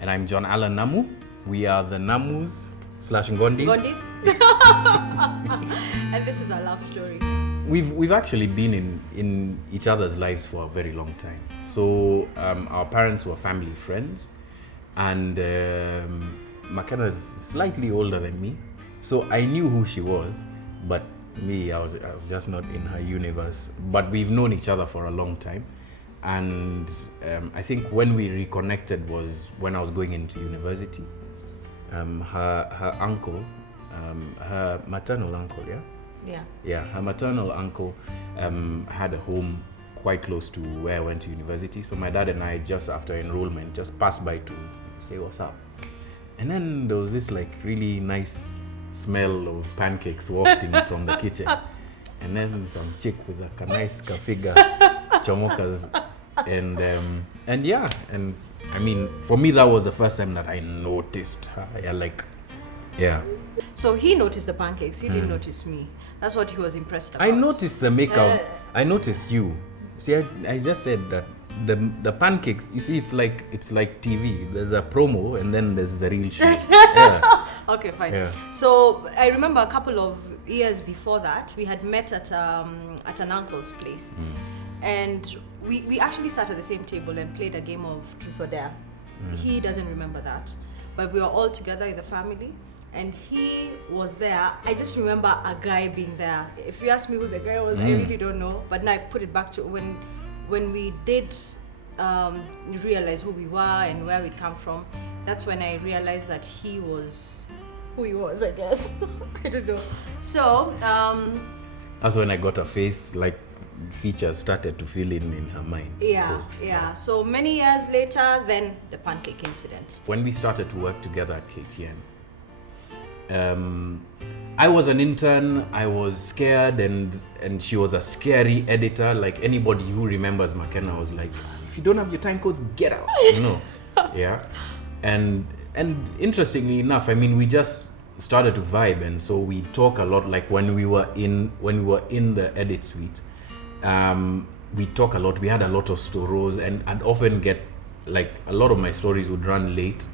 And I'm John Allan Namu. We are the Namus / Ngondis. And this is our love story. We've actually been in each other's lives for a very long time. So our parents were family friends, and Makena is slightly older than me. So I knew who she was, but me, I was just not in her universe. But we've known each other for a long time. And I think when we reconnected was when I was going into university. Her uncle, her maternal uncle, her maternal uncle had a home quite close to where I went to university. So my dad and I, just after enrollment, just passed by to say what's up. And then there was this like really nice smell of pancakes wafting from the kitchen. And then some chick with like a nice figure, chomokas. And I mean, for me, that was the first time that I noticed her. So he noticed the pancakes. He didn't notice me. That's what he was impressed about. I noticed the makeup. I noticed you. See, I just said that the pancakes. You see, it's like TV. There's a promo, and then there's the real shit. Yeah. Okay, fine. Yeah. So I remember a couple of years before that, we had met at an uncle's place. And we actually sat at the same table and played a game of Truth or Dare. He doesn't remember that. But we were all together in the family, and he was there. I just remember a guy being there. If you ask me who the guy was, I really don't know. But now I put it back to when we did realize who we were and where we'd come from. That's when I realized that he was who he was, I guess. I don't know. So that's when I got a face, like features started to fill in her mind. So many years later, then the pancake incident. When we started to work together at KTN, I was an intern. I was scared, and she was a scary editor. Like anybody who remembers Makena was like, if you don't have your time codes, get out. Yeah. And interestingly enough, I mean, we just started to vibe, and so we talk a lot. Like when we were in the edit suite. We talk a lot. We had a lot of stories, and I'd often get like a lot of my stories would run late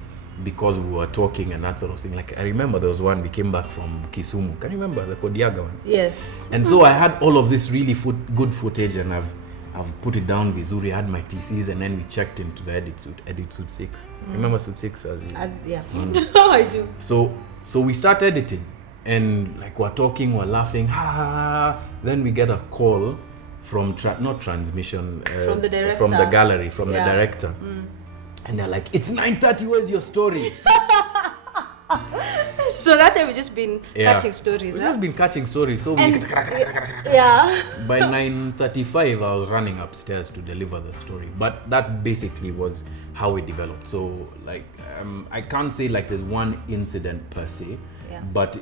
because we were talking and that sort of thing. Like I remember there was one, we came back from Kisumu. Can you remember the Kodiaga one? Yes. And so I had all of this really good footage, and I've put it down vizuri. I had my TCs, and then we checked into the edit suite 6. Remember suite 6 as yeah. I do. So we start editing, and like we're talking, we're laughing, then we get a call from not transmission, from the director, from the gallery, from the director, and they're like, "It's 9:30. Where's your story?" So that time we've just been catching stories. We've just been catching stories. So by 9:35, I was running upstairs to deliver the story. But that basically was how it developed. So like, I can't say like there's one incident per se, but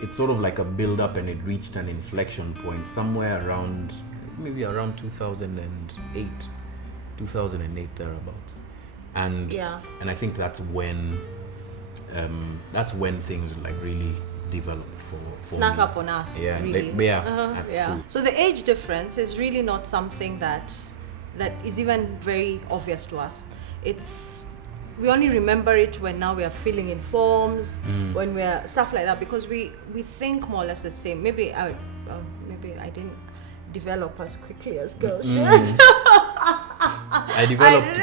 it's sort of like a build up, and it reached an inflection point somewhere around. Maybe around 2008 thereabouts, and I think that's when things like really developed for snuck me. up on us. Really. That's true. So the age difference is really not something that is even very obvious to us. We only remember it when now we are filling in forms, when we are stuff like that, because we think more or less the same. Maybe I didn't develop as quickly as girls should. I developed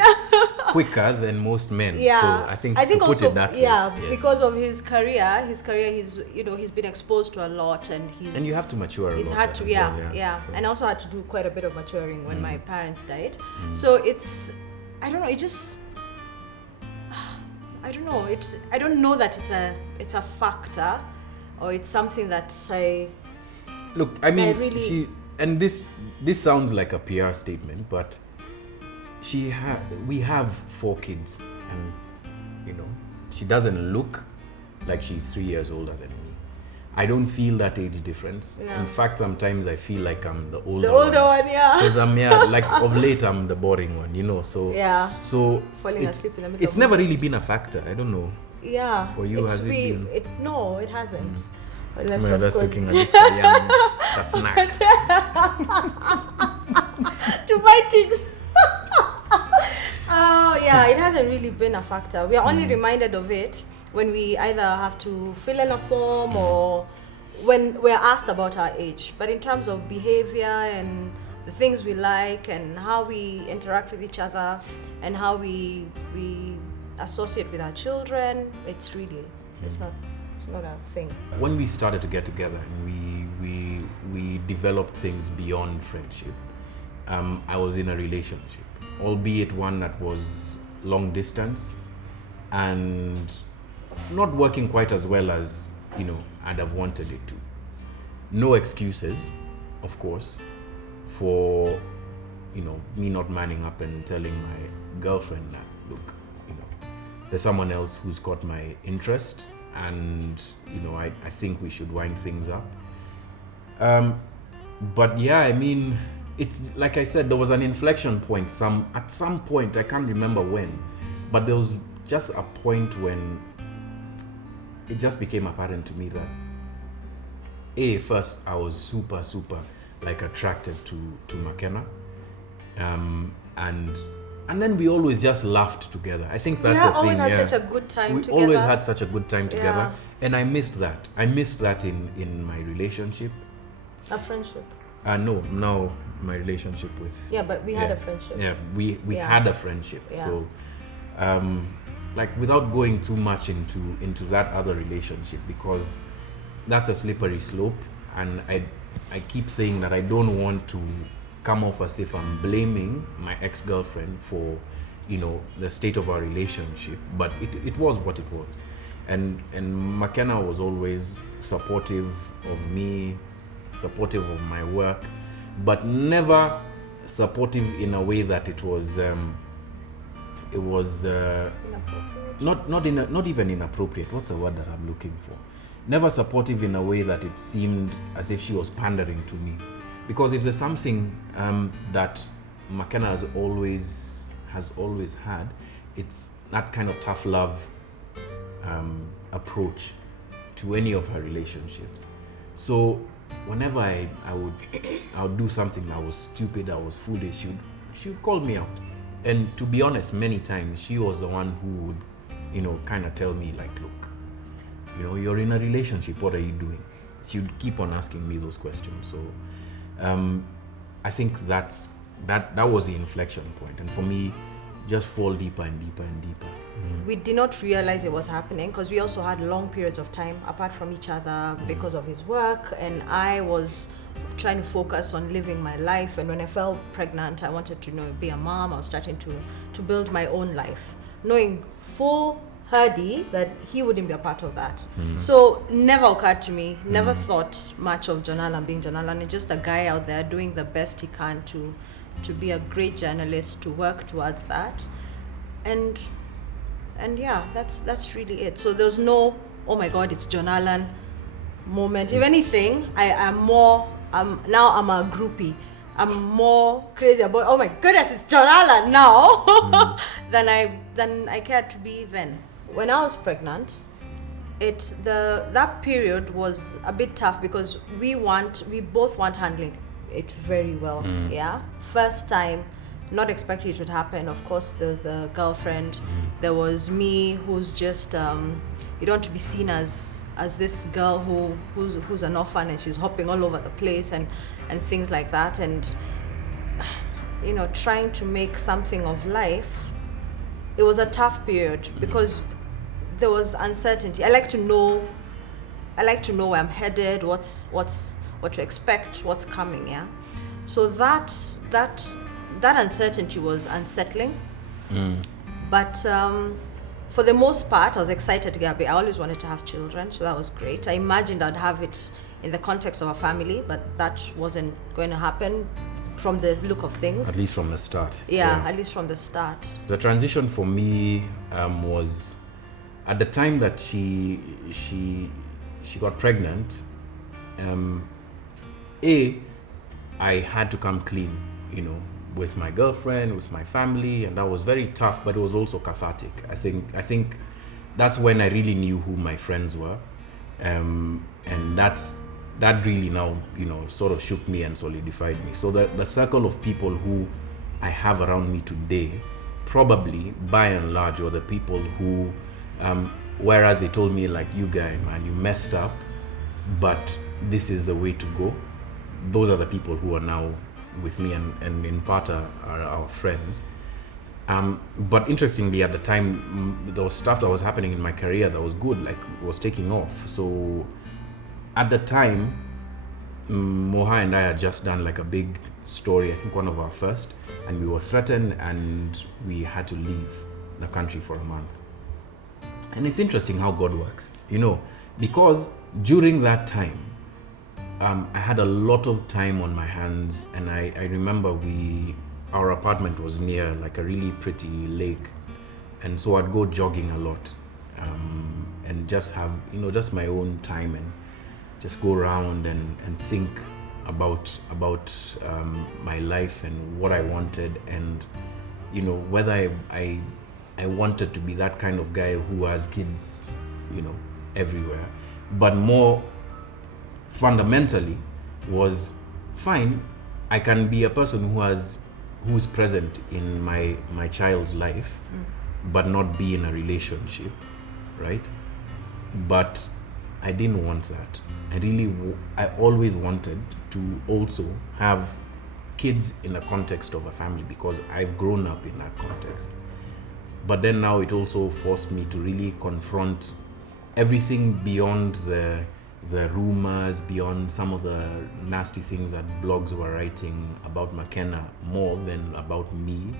quicker than most men. So I think to also, put it that way. Yes. Because of his career, he's been exposed to a lot, and you have to mature a lot. He's had to, so. And I also had to do quite a bit of maturing when my parents died. So I don't know. I don't know that it's a factor, or it's something that look. I mean, and this sounds like a PR statement, but we have 4 kids, and she doesn't look like she's 3 years older than me. I don't feel that age difference. In fact, sometimes I feel like I'm the older one. Because I'm like of late I'm the boring one, So So falling asleep in the middle. It's never really been a factor. I don't know. Yeah. For you, has it been? No, it hasn't. Unless you're just looking at this young a snack. To buy things. Oh yeah, it hasn't really been a factor. We are only reminded of it when we either have to fill in a form or when we're asked about our age. But in terms of behavior and the things we like and how we interact with each other and how we associate with our children, it's not a thing. When we started to get together and we developed things beyond friendship, I was in a relationship, albeit one that was long distance and not working quite as well as I'd have wanted it to. No excuses, of course, for me not manning up and telling my girlfriend that, look, there's someone else who's got my interest, and I think we should wind things up. But yeah, I mean, it's like I said, there was an inflection point. At some point, I can't remember when, but there was just a point when it just became apparent to me that first I was super attracted to Makena, and then we always just laughed together. I think that's the thing. Always had such a good time together. We always had such a good time together, and I missed that. I missed that in my relationship. A friendship. No, my relationship with. Yeah, but we had a friendship. Yeah, we had a friendship. Yeah. So, without going too much into that other relationship, because that's a slippery slope, and I keep saying that I don't want to come off as if I'm blaming my ex-girlfriend for the state of our relationship, but it was what it was, and Makena was always supportive of me, supportive of my work, but never supportive in a way that it was not even inappropriate. What's the word that I'm looking for? Never supportive in a way that it seemed as if she was pandering to me. Because if there's something that Makena has always had, it's that kind of tough love approach to any of her relationships. So whenever I would do something that was stupid, that was foolish, she would call me out. And to be honest, many times she was the one who would kind of tell me, like, look, you're in a relationship, what are you doing? She would keep on asking me those questions. So I think that was the inflection point, and for me, just fall deeper and deeper and deeper. We did not realize it was happening because we also had long periods of time apart from each other because of his work, and I was trying to focus on living my life. And when I fell pregnant, I wanted to be a mom. I was starting to build my own life, knowing full Hardy that he wouldn't be a part of that. So never occurred to me, never thought much of John Allan being John Allan. He's just a guy out there doing the best he can to be a great journalist, to work towards that. And yeah, that's really it. So there's no, oh my God, it's John Allan moment. If anything, I'm a groupie. I'm more crazy about, oh my goodness, it's John Allan now than I cared to be then. When I was pregnant, that period was a bit tough because we both weren't handling it very well. Yeah, first time, not expecting it would happen. Of course, there was the girlfriend. There was me, who's just you don't want to be seen as this girl who's an orphan and she's hopping all over the place and things like that, and trying to make something of life. It was a tough period because there was uncertainty. I like to know where I'm headed, what to expect, what's coming. Yeah, so that uncertainty was unsettling. But for the most part, I was excited to get a baby. I always wanted to have children, so that was great. I imagined I'd have it in the context of a family, but that wasn't going to happen from the look of things. At least from the start. Yeah, at least from the start. The transition for me was at the time that she got pregnant. I had to come clean, with my girlfriend, with my family, and that was very tough, but it was also cathartic. I think that's when I really knew who my friends were, and that really now sort of shook me and solidified me. So the circle of people who I have around me today probably by and large were the people who, whereas they told me like, you guy, man, you messed up, but this is the way to go. Those are the people who are now with me and in part are our friends. But interestingly, at the time, there was stuff that was happening in my career that was good, like was taking off. So at the time, Moha and I had just done like a big story, I think one of our first, and we were threatened and we had to leave the country for a month. And it's interesting how God works, because during that time, I had a lot of time on my hands, and I remember our apartment was near like a really pretty lake, and so I'd go jogging a lot, and just have just my own time and just go around and think about my life and what I wanted, and whether I wanted to be that kind of guy who has kids everywhere, but more fundamentally was fine, I can be a person who's present in my child's life, but not be in a relationship, right? But I didn't want that. I always wanted to also have kids in the context of a family, because I've grown up in that context. But then now it also forced me to really confront everything beyond the rumors, beyond some of the nasty things that blogs were writing about Makena, more than about me,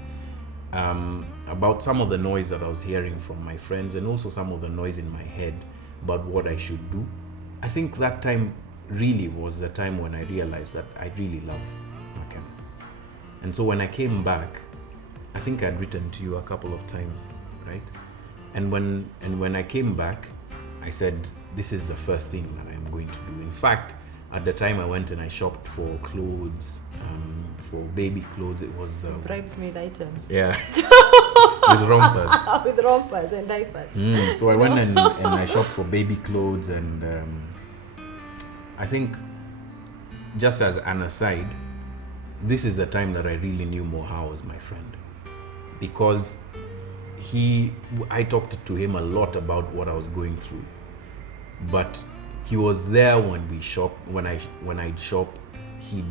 about some of the noise that I was hearing from my friends, and also some of the noise in my head about what I should do. I think that time really was the time when I realized that I really love Makena. And so when I came back, I think I'd written to you a couple of times, right? And when I came back, I said, this is the first thing that I'm going to do. In fact, at the time I went and I shopped for clothes, for baby clothes. It was bribed me with items. Yeah, with rompers. With rompers and diapers. So I went and I shopped for baby clothes, and I think, just as an aside, this is the time that I really knew Moha was my friend, because I talked to him a lot about what I was going through, but he was there when we shop. When I'd shop, he'd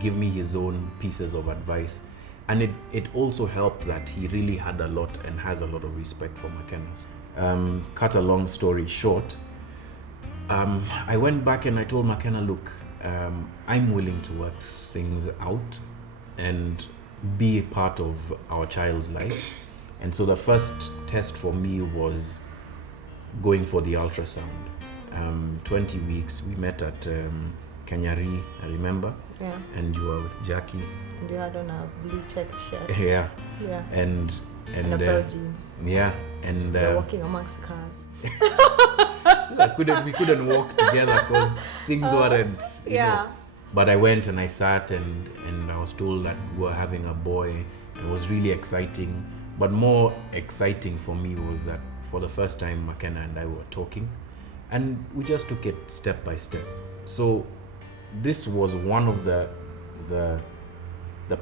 give me his own pieces of advice, and it also helped that he really had a lot and has a lot of respect for Makena. Cut a long story short, I went back and I told Makena, look, I'm willing to work things out and be a part of our child's life. And so the first test for me was going for the ultrasound. 20 weeks, we met at Kenyari, I remember. Yeah. And you were with Jackie. And you had on a blue checked shirt. Yeah. Yeah. And a pair of jeans. Yeah. And you're walking amongst cars. We couldn't walk together because things weren't. You know. But I went and I sat and I was told that we were having a boy. It was really exciting. But more exciting for me was that for the first time, Makena and I were talking, and we just took it step by step. So this was one of the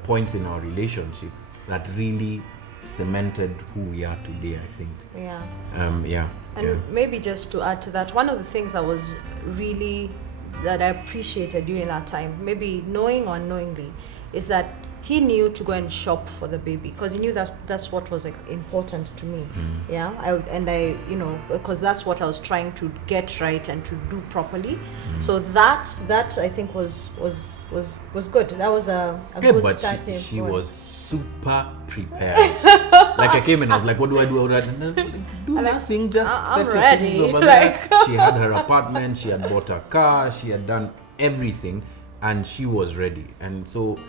points in our relationship that really cemented who we are today, I think. Yeah. And maybe just to add to that, one of the things that I appreciated during that time, maybe knowing or unknowingly, is that he knew to go and shop for the baby, because he knew that's what was important to me. I because that's what I was trying to get right and to do properly. So that I think was good. That was a good starting point. She was super prepared. Like I came and I was like, what do I do? Do nothing, just set your things over there. She had her apartment, she had bought a car, she had done everything, and she was ready. And so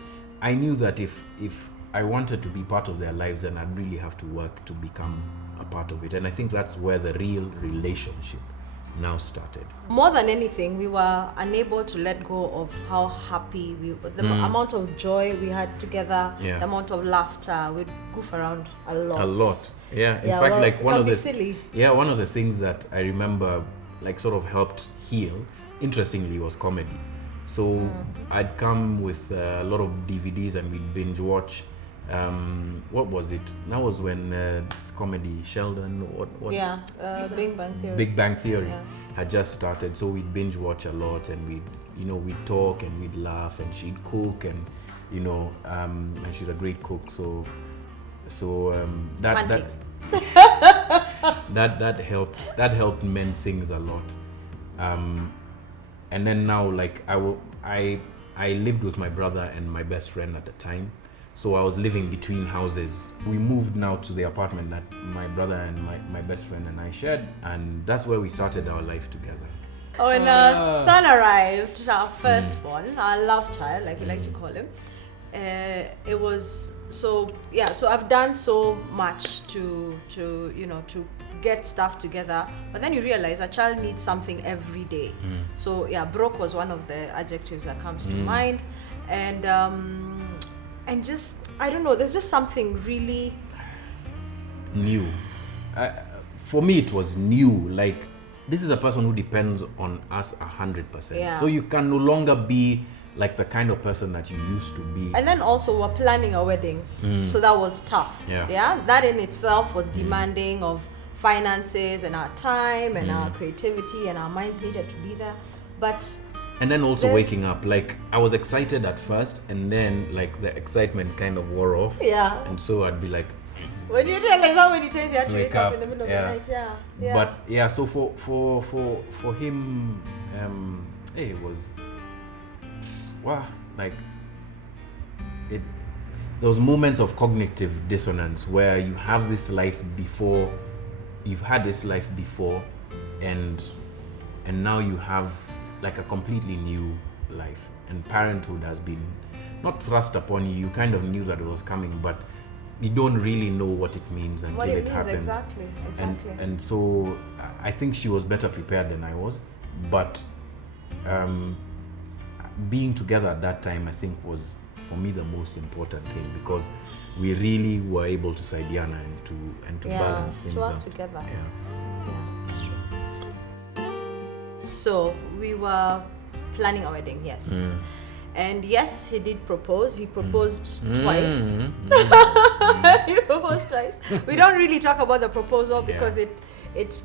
I knew that if I wanted to be part of their lives, then I'd really have to work to become a part of it. And I think that's where the real relationship now started. More than anything, we were unable to let go of how happy we were, the amount of joy we had together, the amount of laughter. We'd goof around a lot. Yeah. In fact, one of the things that I remember sort of helped heal, interestingly, was comedy. So I'd come with a lot of DVDs and we'd binge watch What was it? That was when this comedy Sheldon, Big Bang Theory. Big Bang Theory Yeah. had just started, so we'd binge watch a lot, and we'd talk and we'd laugh, and she'd cook, and and she's a great cook, so Pancakes. that helped mend things a lot. And then now, like, I lived with my brother and my best friend at the time, so I was living between houses. We moved now to the apartment that my brother and my best friend and I shared, and that's where we started our life together. When our son arrived, our firstborn, our love child, like we like to call him, it was so I've done so much to get stuff together, but then you realize a child needs something every day. So broke was one of the adjectives that comes to mind, and just, I don't know, there's just something really new. For me, it was new. Like, this is a person who depends on us 100%. Yeah. So you can no longer be like the kind of person that you used to be. And then also we're planning a wedding, so that was tough. Yeah. That in itself was demanding of finances and our time and our creativity, and our minds needed to be there. And then also waking up, like, I was excited at first, and then like the excitement kind of wore off. Yeah. And so I'd be like, when you realize how many times you had to wake up in the middle of the yeah. night, yeah. But so for him, it was, wow, like those moments of cognitive dissonance where you have this life before, you've had this life before, and now you have like a completely new life, and parenthood has been not thrust upon you. You kind of knew that it was coming, but you don't really know what it means until it happens. Exactly. And so I think she was better prepared than I was, but being together at that time, I think, was for me the most important thing, because we really were able to Saidiana and to balance things to out work together. Yeah. It's true. So we were planning a wedding, yes. And yes, he did propose. He proposed twice. He proposed twice. We don't really talk about the proposal because it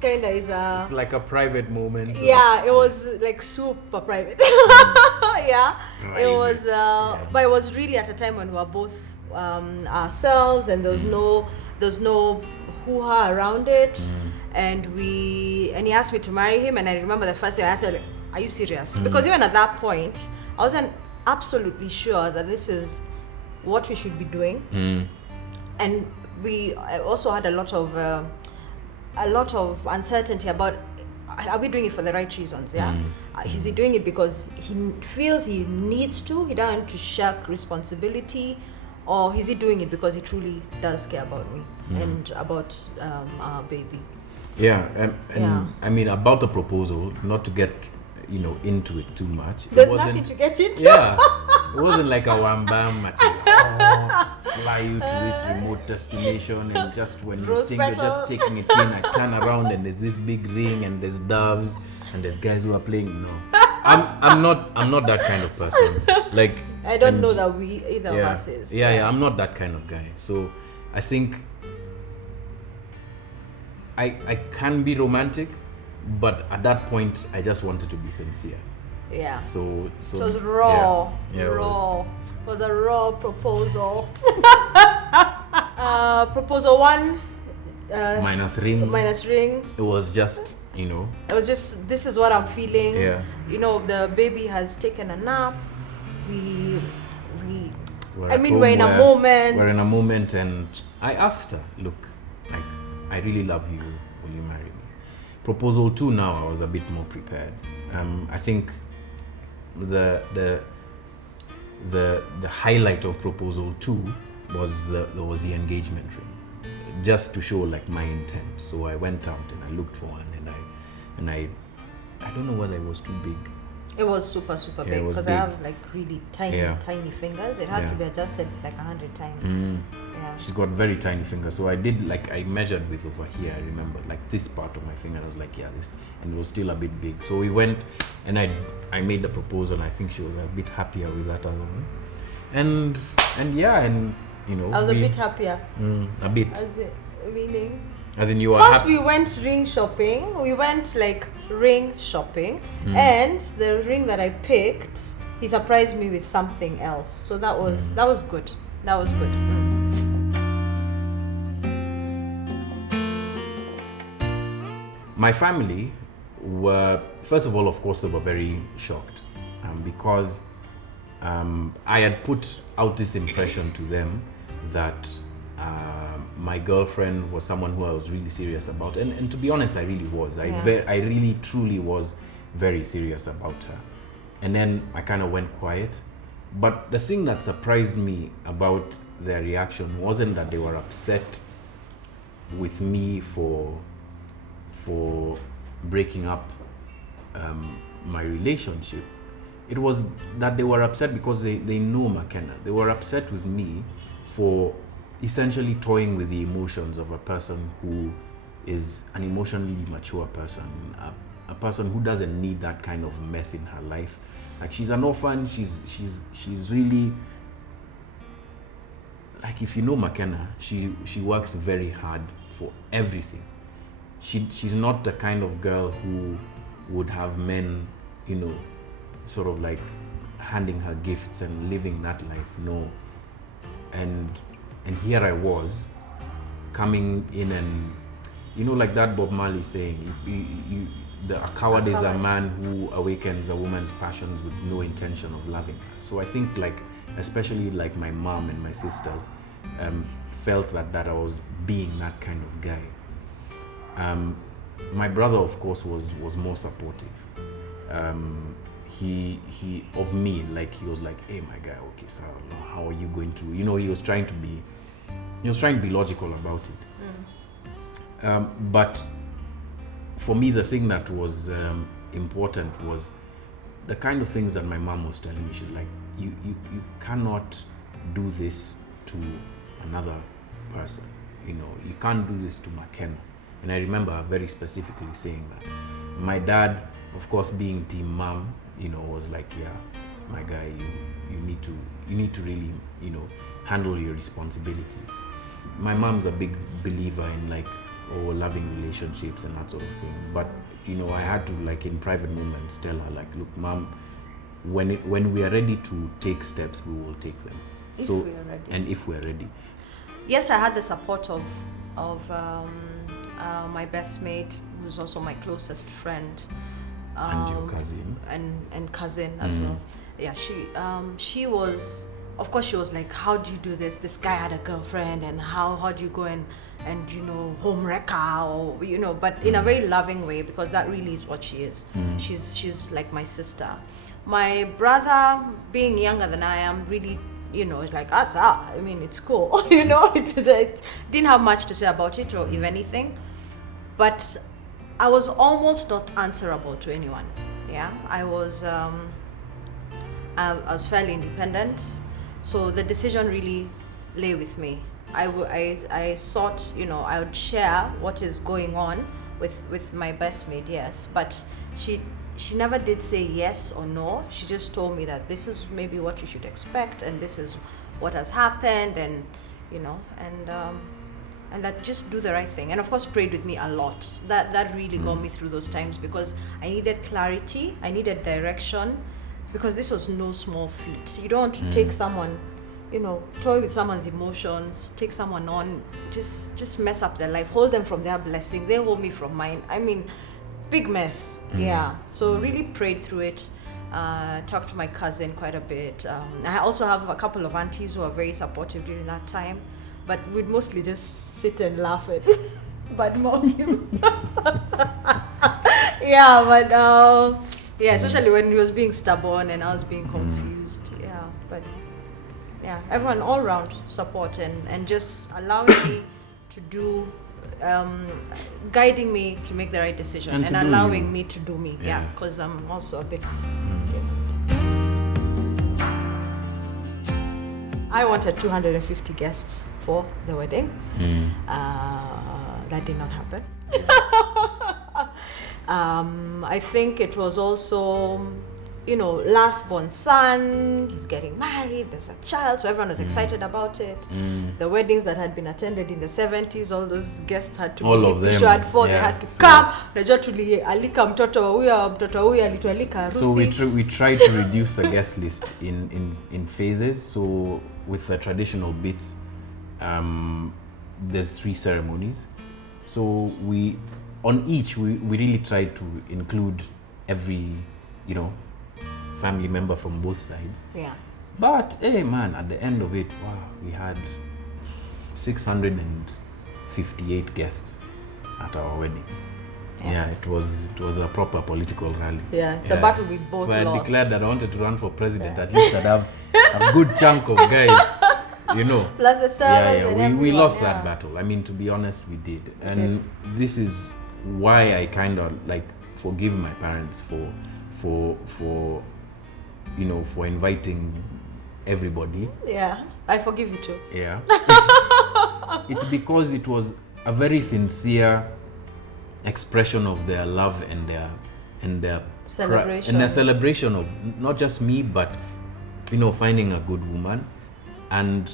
kind of is a... It's like a private moment. Yeah, it was like super private. It was, but it was really at a time when we were both ourselves, and there was no hoo-ha around it. And he asked me to marry him, and I remember the first day I asked him, like, are you serious? Because even at that point, I wasn't absolutely sure that this is what we should be doing. And I also had a lot of uncertainty about, are we doing it for the right reasons? Is he doing it because he feels he needs to, he doesn't want to shirk responsibility, or is he doing it because he truly does care about me and about our baby? And I mean, about the proposal, not to get into it too much. There's nothing to get into. It wasn't like a wham bam fly you to this remote destination, and just when you think you're just taking it in, I turn around and there's this big ring and there's doves and there's guys who are playing. No, I'm not that kind of person. Like, I don't know that we either of us is. I'm not that kind of guy. So I think I can be romantic, but at that point I just wanted to be sincere. So it was raw. It was a raw proposal. Proposal one. Minus ring. It was just, It was just, this is what I'm feeling. The baby has taken a nap. We're in a moment. We're in a moment, and I asked her, look, I really love you. Will you marry me? Proposal 2, now I was a bit more prepared. I think the highlight of proposal 2 was the engagement ring, just to show like my intent. So I went out and I looked for one, and I don't know whether it was too big. It was super big, because I have like really tiny fingers. It had to be adjusted like 100 times. She's got very tiny fingers, so I measured with over here. I remember like this part of my finger. I was like, this, and it was still a bit big. So we went, and I made the proposal, and I think she was a bit happier with that alone. And you know. I was a bit happier. A bit. Meaning. As in you were First, we went ring shopping. We went like ring shopping, and the ring that I picked, he surprised me with something else. So that was good. That was good. My family were, first of all, of course, they were very shocked because I had put out this impression to them that my girlfriend was someone who I was really serious about, and to be honest, I really was. I really, truly was very serious about her. And then I kind of went quiet. But the thing that surprised me about their reaction wasn't that they were upset with me for breaking up my relationship. It was that they were upset because they know Makena. They were upset with me for essentially toying with the emotions of a person who is an emotionally mature person, a person who doesn't need that kind of mess in her life. Like, she's an orphan. She's really, like, if you know Makena, she works very hard for everything. She's not the kind of girl who would have men, you know, sort of like handing her gifts and living that life. No. And here I was coming in, and you know, like that Bob Marley saying, a coward is a man who awakens a woman's passions with no intention of loving her. So I think, like, especially like my mom and my sisters felt that I was being that kind of guy. My brother, of course, was more supportive. He of me, like, he was like, hey, my guy, okay, so how are you going to, you know, he was trying to be logical about it. But for me, the thing that was important was the kind of things that my mom was telling me. She's like, you cannot do this to another person. You know, you can't do this to Makena. And I remember her very specifically saying that. My dad, of course, being team mom, you know, was like, yeah, my guy, you need to really, you know, handle your responsibilities. My mom's a big believer in, like, loving relationships and that sort of thing. But, you know, I had to, like, in private moments tell her, like, look, mom, when we are ready to take steps, we will take them. If we're ready. Yes, I had the support of my best mate, who's also my closest friend. And your cousin. And cousin as well. Yeah, she was, of course, she was like, how do you do this? This guy had a girlfriend, and how do you go and you know, home wrecker, or, you know, but in a very loving way, because that really is what she is. She's like my sister. My brother, being younger than I am, really, you know, it's like, I mean, it's cool. You know, it didn't have much to say about it, or if anything. But I was almost not answerable to anyone. Yeah, I was fairly independent, so the decision really lay with me. I sought, you know, I would share what is going on with my best mate, yes, but she never did say yes or no. She just told me that this is maybe what you should expect, and this is what has happened, and, you know, and that just do the right thing. And of course prayed with me a lot. That really got me through those times, because I needed clarity, I needed direction, because this was no small feat. You don't want to take someone, you know, toy with someone's emotions, take someone on, just mess up their life, hold them from their blessing, they hold me from mine. I mean, big mess. Yeah, so really prayed through it. Talked to my cousin quite a bit. I also have a couple of aunties who are very supportive during that time, but we'd mostly just sit and laugh at bad mom. Yeah, but yeah, especially when he was being stubborn and I was being confused. Yeah, but yeah, everyone all round support and just allowing me to do, guiding me to make the right decision and allowing me to do me. Yeah, because I'm also a bit. I wanted 250 guests for the wedding. That did not happen. I think it was also, last born son, he's getting married, there's a child, so everyone was excited about it. The weddings that had been attended in the 70s, all those guests had to all of them, they had to come. Unajua tulialika mtoto huyu alitualika harusi. So we try to reduce the guest list in phases. So with the traditional bits, there's 3 ceremonies. So on each we really try to include every family member from both sides. Yeah. But hey man, at the end of it, wow, we had 658 guests at our wedding. Yeah, it was a proper political rally. Yeah, it's a battle we both lost. But I declared that I wanted to run for president. At least I'd have a good chunk of guys, Plus the servers and we lost that battle. I mean, to be honest, we did. And this is why I kind of forgive my parents for inviting everybody. Yeah, I forgive you too. Yeah. It's because it was a very sincere expression of their love and their celebration. And their celebration of not just me, but finding a good woman. And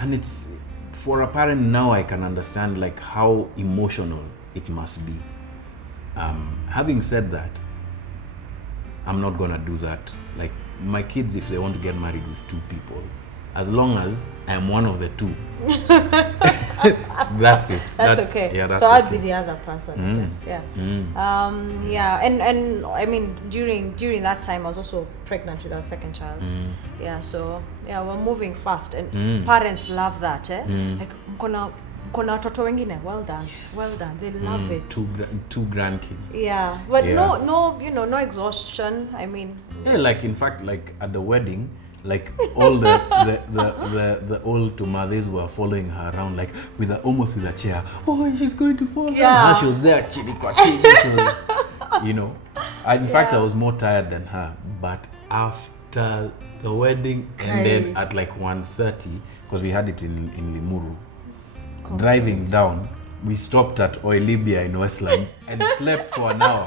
it's, for a parent now, I can understand how emotional it must be. Having said that, I'm not gonna do that. My kids, if they want to get married with 2 people, as long as I'm one of the 2, that's it. That's okay. Yeah, that's so okay. I'll be the other person, I guess. Yeah. Yeah, and I mean during that time I was also pregnant with our second child. Yeah, so yeah, we're moving fast, and parents love that. Mkona watoto wengine, well done. They love it. 2 grandkids. Yeah, but no exhaustion. I mean. Yeah, in fact, at the wedding, all the old Tumadis were following her around, almost with a chair. Oh, she's going to fall. Yeah. And she was there, chili. In fact, I was more tired than her. But after the wedding ended at 1:30, because we had it in Limuru. Driving down, we stopped at Oilibia in Westlands and slept for an hour.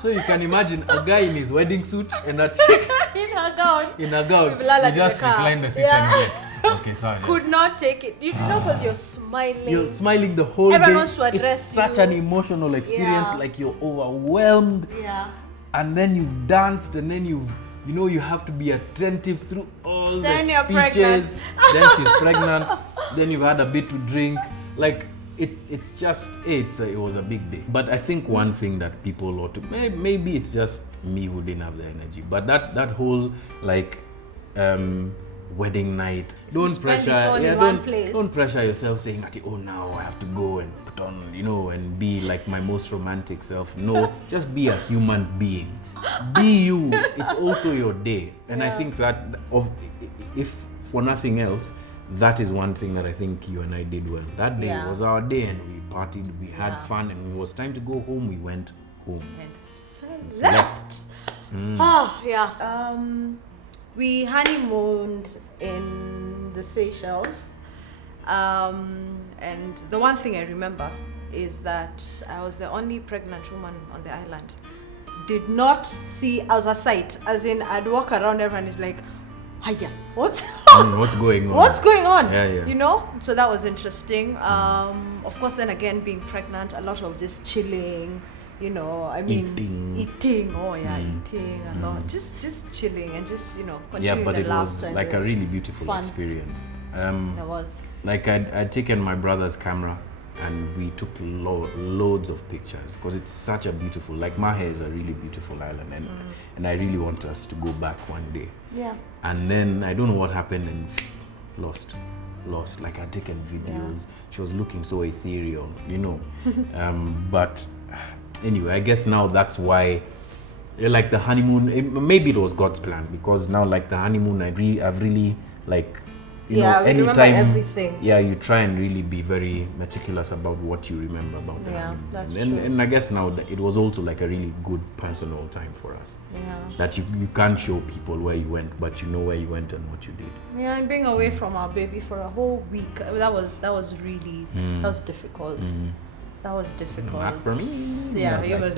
So you can imagine a guy in his wedding suit and a chick in her gown. We just reclined the seats and went. Okay, sorry. Could not take it. Because you're smiling. You're smiling the whole day. Everyone wants to address it's such an emotional experience. You're overwhelmed. Yeah. And then you've danced, and then you have to be attentive through all the speeches. You're pregnant. Then she's pregnant. Then you've had a bit to drink. It's just it was a big day. But I think one thing that people ought to, maybe it's just me who didn't have the energy, but that whole wedding night, don't pressure yourself saying that, oh, now I have to go and put on and be my most romantic self. No, just be a human being. Be you. It's also your day. And I think that if for nothing else, that is one thing that I think you and I did well. That day was our day, and we partied, we had fun, and when it was time to go home, we went home. And slept. We honeymooned in the Seychelles. And the one thing I remember is that I was the only pregnant woman on the island. Did not see as a sight, as in I'd walk around, everyone is like, hiya, what's going on? What's going on? Yeah. So that was interesting. Of course, then again, being pregnant, a lot of just chilling, eating. Eating a lot. Just chilling and just, continuing but the it was laughter. a really beautiful experience. It was. I'd taken my brother's camera, and we took loads of pictures, because it's such a beautiful, Mahe is a really beautiful island, and I really want us to go back one day. Yeah. And then I don't know what happened, and lost. I'd taken videos. She was looking so ethereal, but anyway, I guess now that's why, the honeymoon, maybe it was God's plan, because now the honeymoon, I've really anytime everything. You try and really be very meticulous about what you remember about the honeymoon. That's true. And I guess now that it was also a really good personal time for us. Yeah. That you can't show people where you went, but you know where you went and what you did. Yeah, and being away from our baby for a whole week, that was really that was difficult. That was difficult. Not for me. Yeah, he was